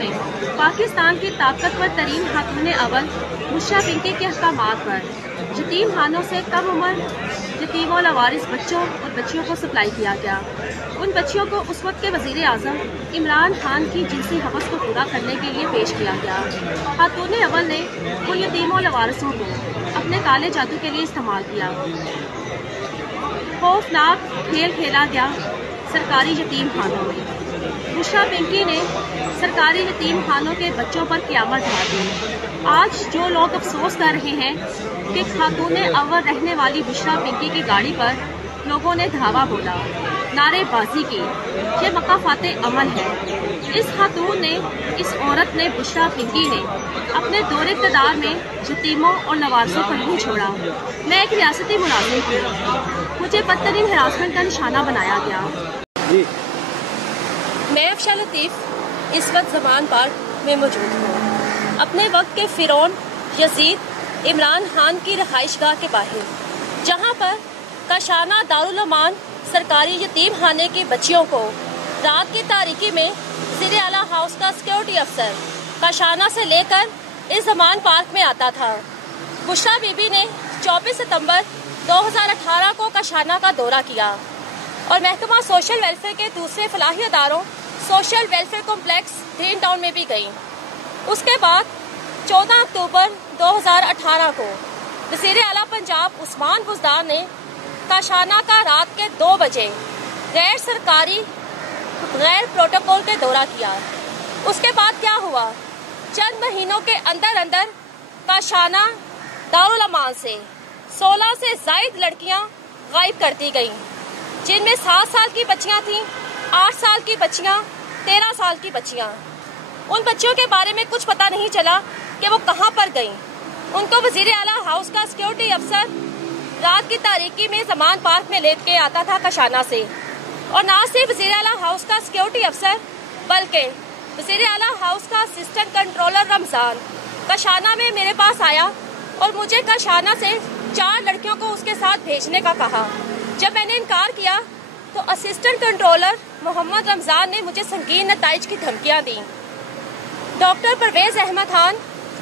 میں پاکستان کی طاقتور ترین خاتون اول بشریٰ پنکی کے احکامات پر یتیم خانوں سے کم عمر یتیم و لاوارث بچوں اور بچیوں کو سپلائی کیا گیا۔ ان بچیوں کو اس وقت کے وزیر اعظم عمران خان کی جنسی ہوس کو پورا کرنے کے لیے پیش کیا گیا۔ خاتون اول نے ان یتیم و لاوارثوں کو اپنے کالے جادو کے لیے استعمال کیا۔ خوفناک کھیل کھیلا گیا سرکاری یتیم خانوں میں۔ بشریٰ پنکی نے سرکاری یتیم خانوں کے بچوں پر قیامت ڈھا دی۔ آج جو لوگ افسوس کر رہے ہیں کہ خاتون اول رہنے والی بشریٰ پنکی کی گاڑی پر لوگوں نے دھاوا بولا، نعرے بازی کی، یہ مقافات عمل ہے۔ اس خاتون نے، اس عورت نے، بشریٰ پنکی نے اپنے دور اقتدار میں یتیموں اور لاوارثوں کو نہیں چھوڑا۔ میں ایک ریاستی ملازم ہوں، مجھے بدترین ہراسمنٹ کا نشانہ بنایا گیا۔ میں افشا لطیف اس وقت زمان پارک میں موجود ہوں، اپنے وقت کے فرعون یزید عمران خان کی رہائش گاہ کے باہر، جہاں پر کاشانہ دارالمان سرکاری یتیم خانے کی بچیوں کو رات کی تاریکی میں وزیر اعلیٰ ہاؤس کا سیکورٹی افسر کاشانہ سے لے کر اس زمان پارک میں آتا تھا۔ بشریٰ بی بی نے 24 ستمبر 2018 کو کاشانہ کا دورہ کیا اور محکمہ سوشل ویلفیئر کے دوسرے فلاحی اداروں social welfare complex green town میں بھی گئیں۔ اس کے بعد 14 اکتوبر 2018 کو وزیر اعلیٰ پنجاب عثمان بزدار نے کاشانہ کا رات کے 2 بجے غیر سرکاری غیر پروٹوکول کے دورہ کیا۔ اس کے بعد کیا ہوا؟ چند مہینوں کے اندر کاشانہ دارالمان سے 16 سے زائد لڑکیاں غائب کر دی گئیں، جن میں 7 سال کی بچیاں تھیں، 8 سال کی بچیاں، 13 سال کی بچیاں۔ ان بچیوں کے بارے میں کچھ پتہ نہیں چلا کہ وہ کہاں پر گئیں۔ ان کو وزیر اعلیٰ ہاؤس کا سیکورٹی افسر رات کی تاریکی میں زمان پارک میں لیٹ کے آتا تھا کاشانہ سے، اور نہ صرف وزیر اعلیٰ ہاؤس کا سیکورٹی افسر بلکہ وزیر اعلیٰ ہاؤس کا اسسٹنٹ کنٹرولر رمضان کاشانہ میں میرے پاس آیا اور مجھے کاشانہ سے 4 لڑکیوں کو اس کے ساتھ بھیجنے کا کہا۔ جب میں نے انکار کیا تو اسسٹنٹ کنٹرولر محمد رمضان نے مجھے سنگین نتائج کی دھمکیاں دیں۔ ڈاکٹر پرویز احمد خان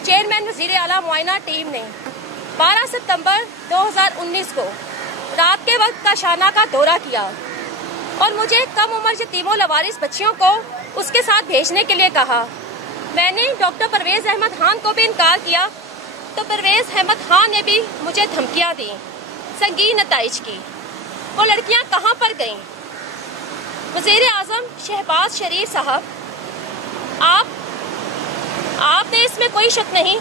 چیئرمین وزیر اعلیٰ معائنہ ٹیم نے 12 ستمبر 2019 کو رات کے وقت کاشانہ کا دورہ کیا اور مجھے کم عمر یتیموں لاوارث بچیوں کو اس کے ساتھ بھیجنے کے لیے کہا۔ میں نے ڈاکٹر پرویز احمد خان کو بھی انکار کیا تو پرویز احمد خان نے بھی مجھے دھمکیاں دیں سنگین نتائج کی۔ وہ لڑکیاں کہاں پر گئیں؟ وزیر اعظم شہباز شریف صاحب، آپ نے اس میں کوئی شک نہیں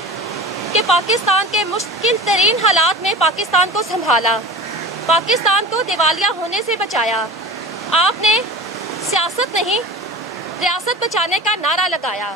کہ پاکستان کے مشکل ترین حالات میں پاکستان کو سنبھالا، پاکستان کو دیوالیہ ہونے سے بچایا۔ آپ نے سیاست نہیں، ریاست بچانے کا نعرہ لگایا۔